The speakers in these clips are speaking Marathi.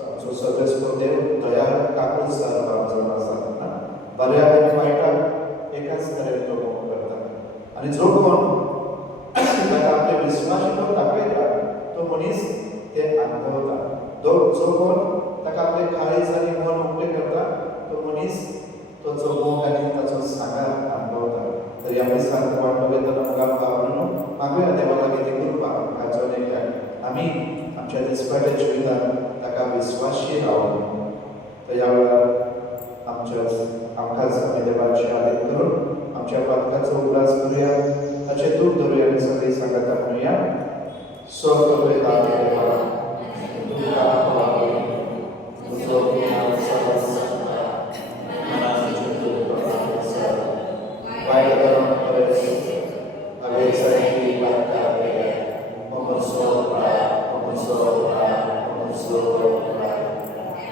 आमचो सर्वेस्पो देव दया काकूच जावन आसा बऱ्या आनी वायटाक एकाच तरेन तो मोग करता आनी जो कोण ताका आपले विस्वास दाखयता तो मनीस ते अनुभवता जो कोण ताका आपले काळीज आनी मन उकते करता तो मनीस तो मोग आनी ताचो सांगार अनुभवता तरी आमी सांग वाटो घेतना मुखार पावलो मागूया देवाला कितें कृपा हाचो नेक्यान आमी आमच्या दिसपाट्या जिवितांत ताका विस्वाशी रावूं तर ह्या वेळार आमकांच आमी देवाची आदर करून आमच्या पातकाचो उल्हास करुया ताचे दूख धरुया आनी सगळीं सांगाता म्हणुया स्वर्ग वेदा देवा तुका पावय तुजो नाम सदांच वायट कर्म परस अवेसायी लागता मम सोपा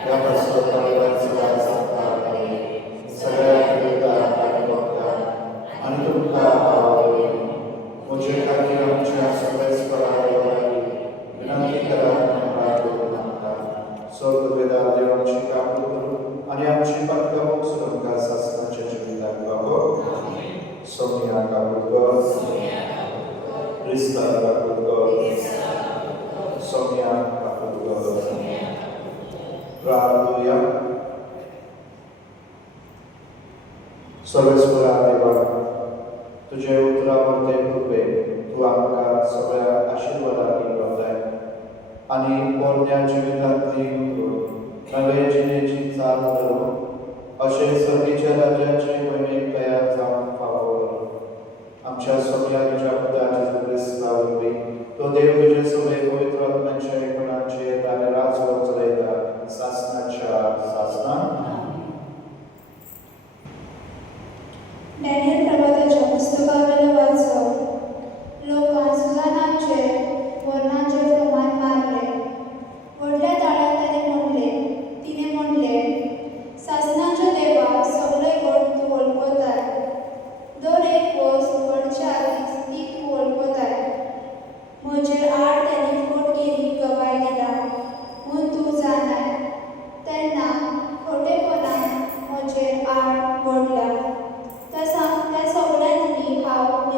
या प्रसंगावर सगळ्या आणि तुमका मुझे खातीर आमच्या सर्वेस्पराक विनंती करा स्वर्ग वेदा देवाची काबूल करू आणि आमची पातका मोक्ष तुमका सासनाच्या जिविताक बाबो सोमिया काबूल कर क्रिस्ता काबूल कर सोमिया काबूल कर प्रार्थूया सर्वेस्परा देवा तुझे उतरावर ते कृपे तू आमकां सगळ्या आशिर्वादांनी भरताय आनी पोरण्या जिवितांतली नवे जिणेची चाल धरून अशें सर्गीच्या राज्याचे वैमीक तयार जावन फावो आमच्या सगळ्या तुझ्या पुताच्या क्रिस्ता वरवीं तो देव तुजे सगळे पवित्र आत्म्याच्या एकूणाचेर आनी राजो चलयता सासनाच्या सासनान डॅनियल प्रवादाच्या पुस्तकावेलो वाचप लोकांक सुजानाचे वर्णांचे प्रमाण मारले व्हडल्या ताळ्यात तिने म्हणले सासनाच्या देवा सगळे गोड तूं वळखताय दर एक वस्त व्हडच्या ती तूं वळखताय म्हजेर आड त्यांनी खोटगिरी गवाय दिला म्हूण तूं जाणाय तेन्ना खोटेपणान म्हजेर आड घडला त्या सगळ्यांनी हांव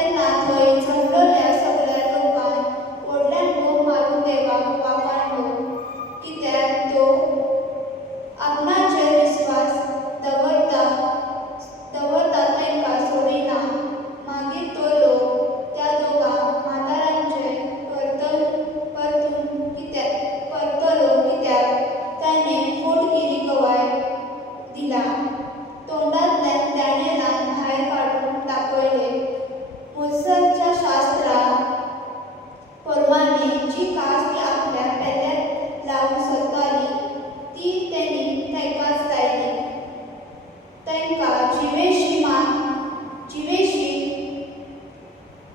तेन्ना थंय जमलेल्या सगळ्या लोकांक व्हडल्यान बोग मारून देवाक वाखाणलो, कित्याक तो आपणाचेर विस्वास दवरता तांकां सोडिना. मागीर तो लोक त्या दोगा म्हाताऱ्यांचेर परतलो कित्याक ताणें फोटगिरी कवाय दिला. तोंडांतल्यान डॅनियलान भायर काडून दाखयले. मोसेसाच्या शास्त्रा प्रमाणे जी कास ती आपल्या पेल्याक लावून सोदताली ती तेणी तांकांच लायली. तांकां जिवेशी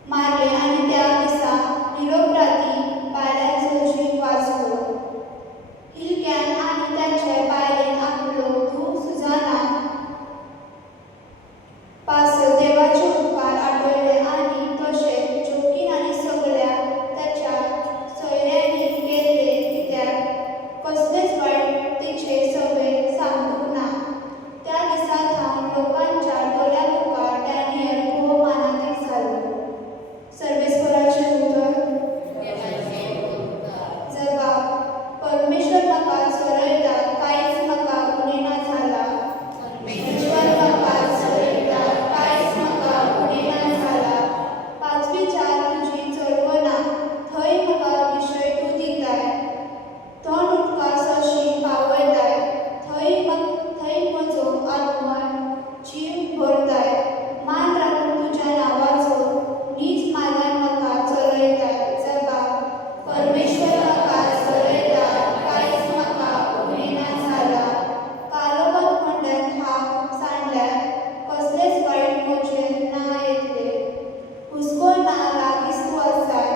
मारले आनी त्या दिसा निरपराधी बायलांचो जीव वाचलो. हिल्क्यान आनी ताचे बायलेन आपलो घुव सुजाना पासत देवाचे उपकार आठवले आनी तशेंच जोगीन आनी सगळ्या ताच्या सोयऱ्यांनी केले, कित्याक कसलेच वायट तिचे सवय सांगूंक ना. त्या दिसा थावन लोकांच्या दोळ्या मुखार डॅनियल भोवमानातीत जालो. सर्वेस्पराचे उतर जबाब: परमेश्वर म्हाका चलयता, कांयच म्हाका उणेना जाला. परमेश्वर म्हाका चलयता, कांयच म्हाका उणेना जाला. पांचवी चार तुजी चळवळा, थंय म्हाका विशय तूं दिताय. थंड उदका सशी पावयताय, थंय म्हजो आत्मा जीव भरताय. मान राखून तुज्या नांवाचो नीज मार्गान म्हाका चलयताय. जबाब: परमेश्वर म्हाका चलयता, कांयच म्हाका उणेना जाला. कालोबान खंड्यात हांव सांडल्यार कसलेच वायट म्हजेर ना येतले. हुस्को ना लागींच तूं आसाय,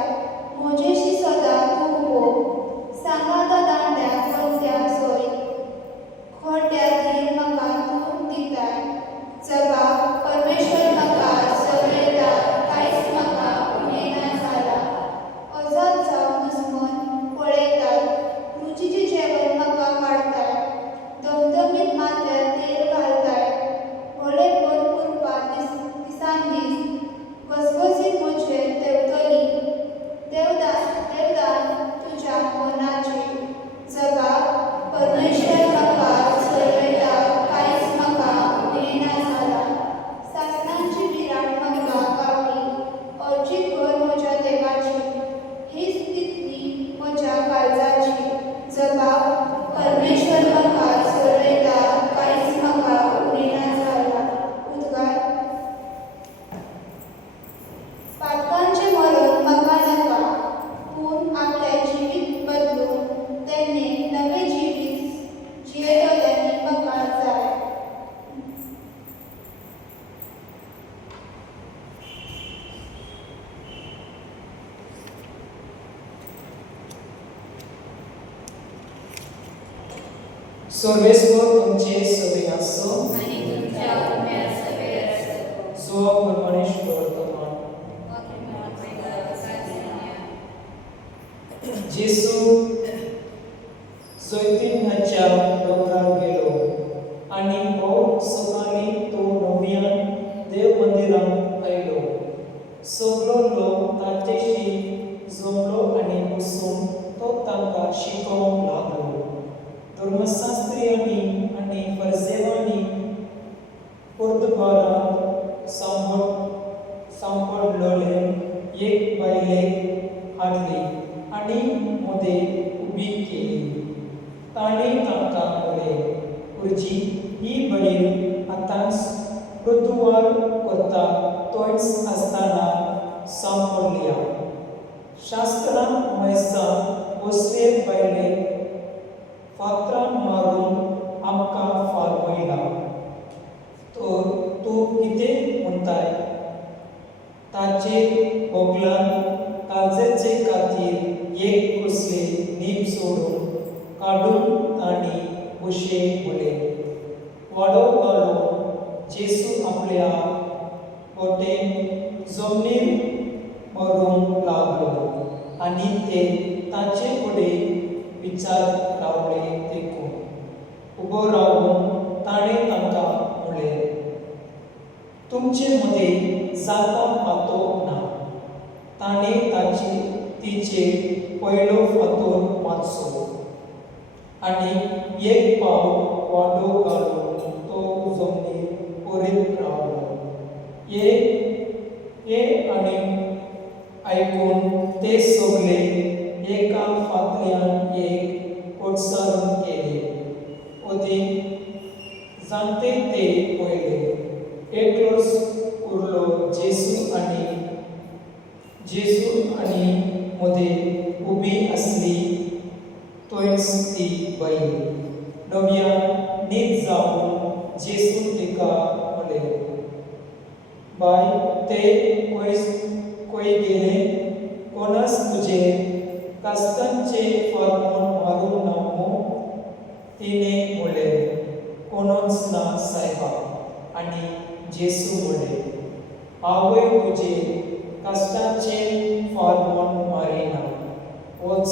म्हजेशी सदां तूं उबो. सांगाता दांड्या कोणत्या सोय, खोड्या धीर म्हाका तूं दिताय. जबाब: परमेश्वर म्हाका चलयता, कांयच म्हाका उणेना जाला. अजाप जावन दुस्मन पळयतात, रुचीचें जेवण म्हाका काडटाय. धमधमीत माथ्यार तेल घालताय, व्हडे बंद करपाक दिसान दीस. घसघशीत म्हजेर देंवतली, देवदान तुज्या मनाची. जबाब: परमेश्वर म्हाका चलयता, कांयच म्हाका उणेना जाला. सासणांची विराट म्हाका गावली, अर्जी कर म्हज्या देवाची. हीच तितली म्हज्या काळजाची. जबाब: परमेश्वर म्हाका चलयता, कांयच म्हाका उणेना जाला. उद्गार: पातकांचें मरण म्हाका नाका, पूण आपलें जिवीत बदलून तेणें नवें जिवीत जियेतलें म्हाका जाय. सर्वेस्वर तुमचे सवे आसो, आनी तुमच्या उम्या सवेर आसो. जो परमेश वर्तमान जेसू जैतुनाच्या डोंगरार गेलो आनी भोव सकाळी तो नव्यान देव मंदिरांत आयलो. सगळो लोक ताचेशी जमलो आनी बसून तो तांकां शिकोवंक लागलो. धर्मशास्त्रियांनी आनी फरिसेयांनी पोर्तुगालांत सांपडलेले एक बायलेक हाडली आनी मदें उबी केली. ताणें तांकां म्हणलें, गुरुजी, ही बायल आतांच प्रतुवार करता थंयच आसतना सांपडल्या. शास्त्रांत मोइसेसान बसलेले बायलेक फातरान मारून आमकां फारमयला. तर तूं कितें म्हणटाय? ताचे बोगलान काळजाचे खातीर एक कसले नीप सोडून काडून तांणी बशेक म्हणलें. वाडो घालून जेसू आपल्या पोटेन जमनीर मरूंक लागलो आनी ते ताचे कडेन विचार रावले देखून. उबो रावन ताणें तांकां म्हणलें, तुमचे मदें जाता हातो ताणे तिचे पयलो फातोर वाचलो आणि एक पाव वाडो घालून तो जमनीर पडीत रावलो. ये आणि आयकून ते सगळे एका फाटल्यान एक ओडसारून गेले. ओदीक जाणटे ते पळयले. एकलोच उरलो जेसू आनी मदीं उबी आसली थंयच ती बाई. नव्यान न्हीद जावन जेसून तिका म्हणलें, बाय, ते खंय गेले? कोणास तुजे कास्तांचे फर्मोन मारूंक ना मो? तिणें म्हणलें, कोणूच ना सायबा. आनी जेसू म्हणलें, हांवय तुजे कास्तांचे फर्मोन मारिना. वच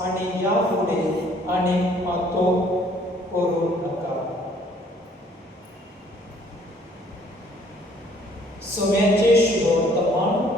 आनी या फुडें आनीक फातो करूंक नाका. सोम्याचे शुभ वर्तमान.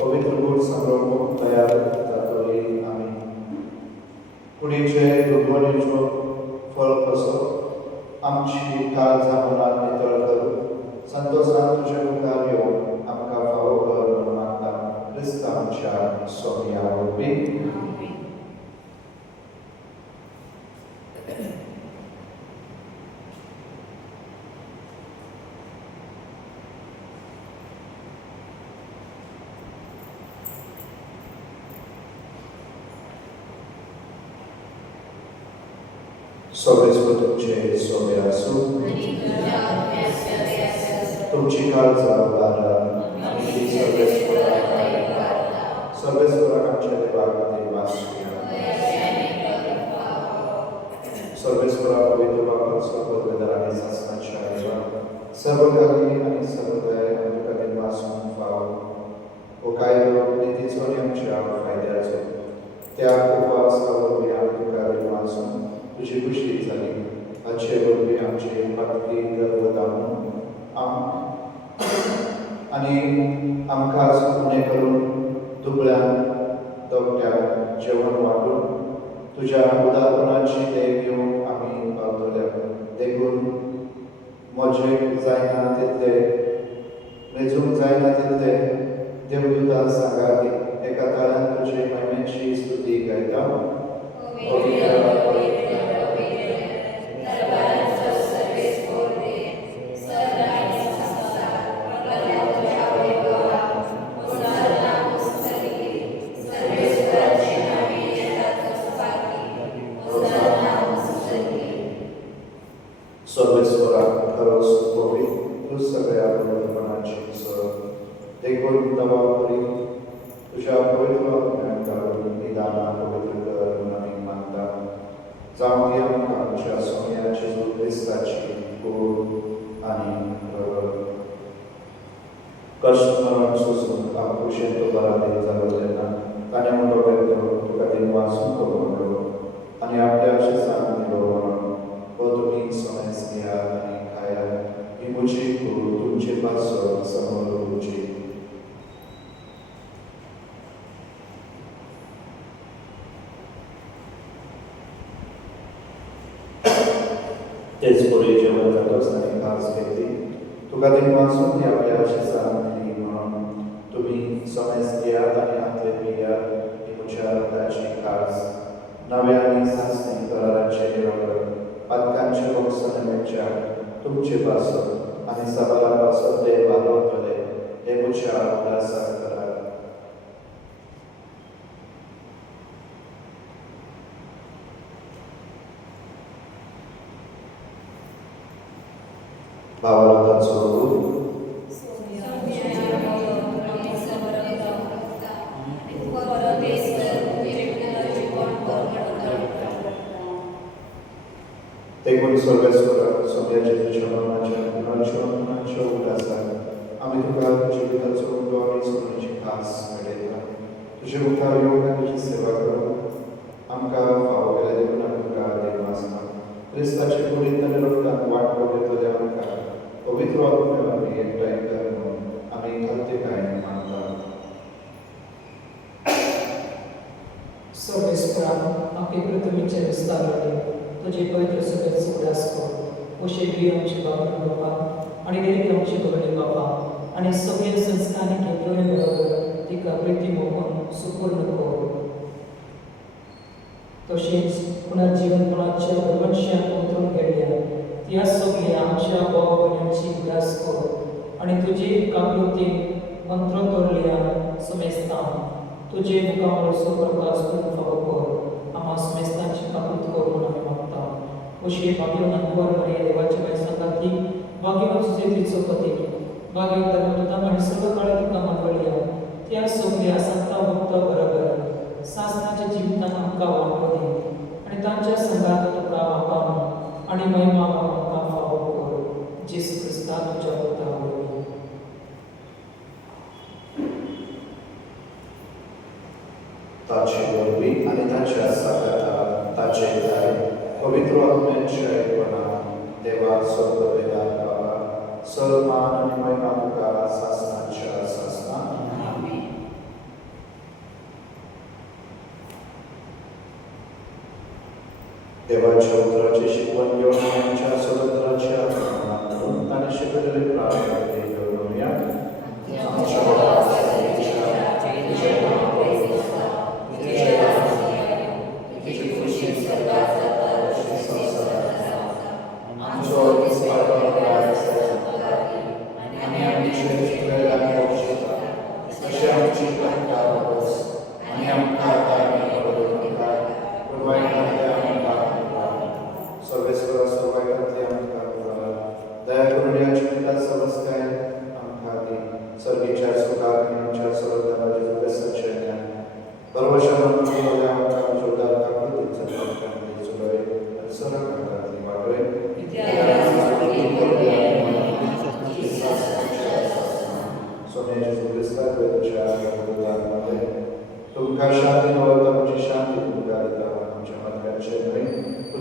पवित्र गुड संभ्रम तयार जातली आमी कुडीचे दुर्बलीचो फळ कसो आमची काळ जामनात नितळ करू संतोषान तुझे मुखार येवन आमकां फावो कर म्हणून मागता क्रिस्त आमच्या सोम्या वरवीं. Sobresco tuमचे सोबे आसूं तुमची काळजा वारा सर्वेस्वराक आमच्या देवाक देवास सर्वेस्वरा पवित्र बाबा सर्ववेदांनी सासनाच्या देवा सर्वकाली आनी सर्वदय आमच्या देवासून फाव ओ कायदो नितीचो आनी आमच्या फायद्याचो त्या उपवासावर आमी तुका देवासून तुझी खुशी झाली. हाचे वरवीं आमचे भक्ती गर्व दामून आनी आमकां उणें करून दुबळ्यान दोगट्याक जेवण वांटून तुज्या उदारपणाची देख घेवंक आमी पावतले. देखून मोजेक जायना तितले मेजूंक जायना तितले देवदूतां सांगा की एका ताळ्यान तुजे महिमेची स्तुती गायता. सर्वेस्वराक खरोच पवी तूं सगळ्या पवित्रपणाची सर देखून दवा करी तुझ्या पवित्र आत्म्याक घालून ही दानां पवित्र कर म्हणून आमी मागता. जावं ती आमकां आमच्या सोम्याची क्रिस्ताची कूड आनी कश्ट मरण सोसून आपुशें तो बरा दीत जालो तेन्ना ताणें म्हणलो बेगलो तुका दिन वाचून तो म्हणलो आनी आपल्या शिसांक दिलो म्हणून हो तुमी सोमेस घेयात आनी खायात ही म्हजी कूड तुमचे पासो समोर उरची. तेच पुढे जेवण जातोच आणि खास घेतली तुका दिनपासून ती आपल्या आशिषान दिली म्हणून तुम्ही समज घ्यात आणि हातले पिया ही मुच्या रक्ताची खास नव्या आणि सासणी कराराचे निरावण पातकांचे लोकसनमेच्या तुमचे पासून आणि सबालापासून ते वाढवतले हे मुच्या उल्हासात करा. भावाला सोडून ते कोणी स्वर्गस्वरात सोन्याच्या जीवनाच्या उल्हासात आम्ही तुका जीविताचो उडो आणि सोन्याची खास मेळयता तुझे मुखार येवन तुझी सेवा करून आमकां फावो केल्या देवनाक तुका देवनासता क्रिस्ताचे कुडींत आनी रक्तांत वांटो घेतले आमकां पवित्र आत्म्यान एकठांय कर म्हणून आमी खालते मानता. सर्वेस्परा आपले प्रथमेचे विस्तारले तुझे पवित्र सगळ्याचे उदास कर ओशेबी आमचे बाबा आणि देवी आमचे बगडे बाबा आणि सगळे संस्थाने केंद्र बरोबर तिका प्रिती मोहन सुपूर्ण कर. तसेच पुनर्जीवनपणाच्या भरवंशात उतरून गेल्या त्या सगळ्या आमच्या भाव भयणांची उदास कर आणि तुझे काकृती मंत्र तोरल्या समेस्तान तुझे मुखावर सुप्रकाश करून फावो कर आम्हा समेस्तांची काकृत कर म्हणून आम्ही मागता. ओशे भाग्यवान अंकुर मरिया देवाची बाई संगाती भाग्यवान सुचेतीचो पती भाग्यवान धर्मदूता आणि सर्व काळी तुका मानवल्या त्या सगळ्या संता भक्त बरोबर सासनाच्या जीवितान आमकां वांटो दी आणि तांच्या संगात तुका वापान आणि महिमा आमकां फावो कर जेसू क्रिस्ता तुझ्या पुता वरवीं. ताचे वरवीं आणि ताच्या साकारात ताचे काय पवित्र आत्म्याच्या एकपणान देवा स्वर्गवेदार बाबा सर्व मान आणि महिमा तुका सासनाच्या सासनान. देवाच्या उतराची शिकवण घेऊन आमच्या स्वतंत्राच्या प्रमाणात आणि शिकवलेले प्रार्थना घेऊया. तुमका शांती नवता तुझी शांती तुमका दिता आमच्या मनाचे नाही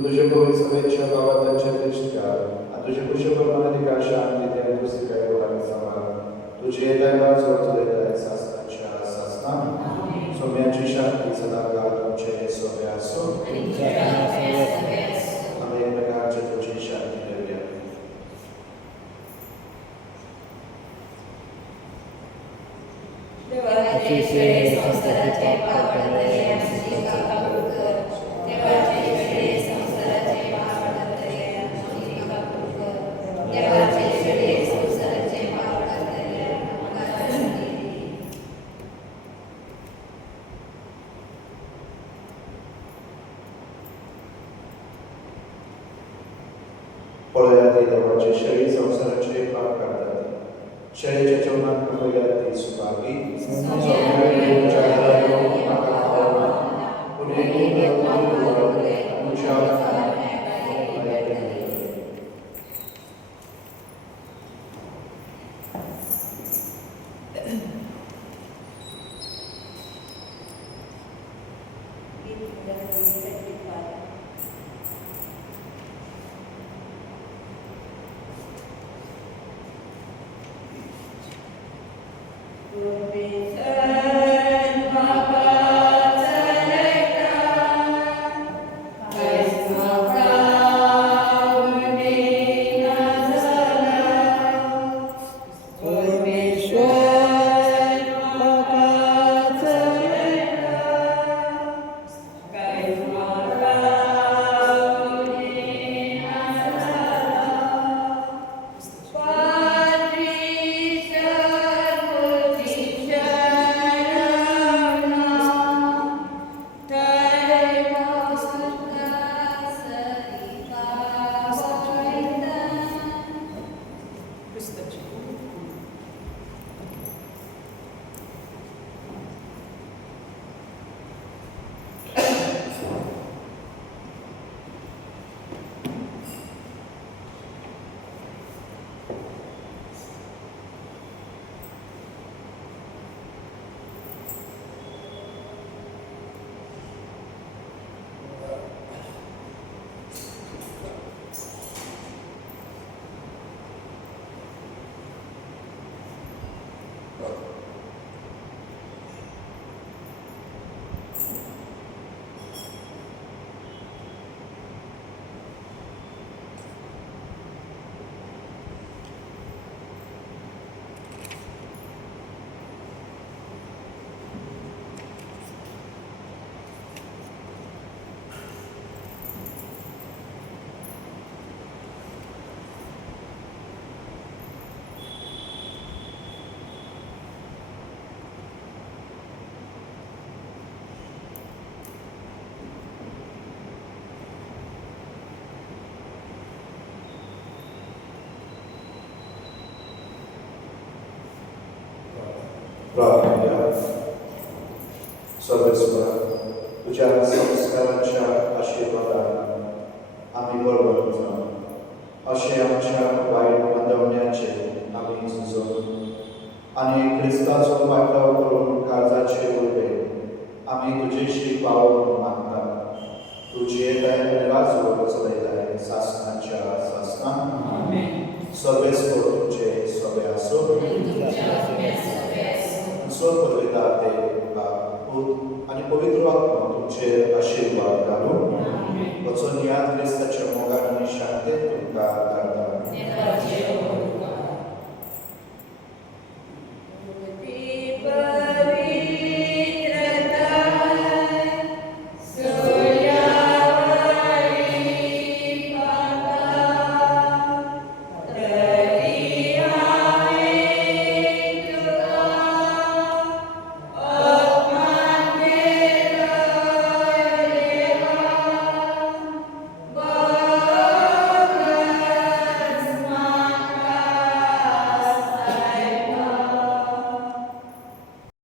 तुझे पवित्र सभेच्या बाबांच्या दृष्टीला आणि तुझे कुशलप्रमाणे तिका शांती दे दुसरी काय बोलायला सांगा तुझे येताना जोडले जाय सासनाच्या सासना सोम्याची शांती सदा काळ तुमचे सोम्या असो आम्ही एकमेकांची तुझी शांती देऊया. देवाचे संसाराचे पावडले आमची कापूर कर देवाचे संसाराचे पावडले आमची कापूर कर देवाचे संसाराचे पावडले आमका शांती. पळया ते देवाचे शरीर संसाराचे पाप काढतात शरीराच्या जेवणात पळया ते सुखावी Christ प्रार्थना सर्वेश्वर तुझ्या संस्कारांच्या आशीर्वादाने आम्ही बरोबर जाऊ असे आमच्या वाईट बंधवण्याचे आम्ही झुजू आणि ख्रिस्ताचो पाठलाव करून काळजाचे उरले आम्ही तुझेशी पावून मागता तुझे दयाने राजवट चलयताय शासनाच्या शासनान सर्वेश्वर तुझे सभे असो स्वर्ग पिता ते पुत्र आणि पवित्र आत्मा तुमचे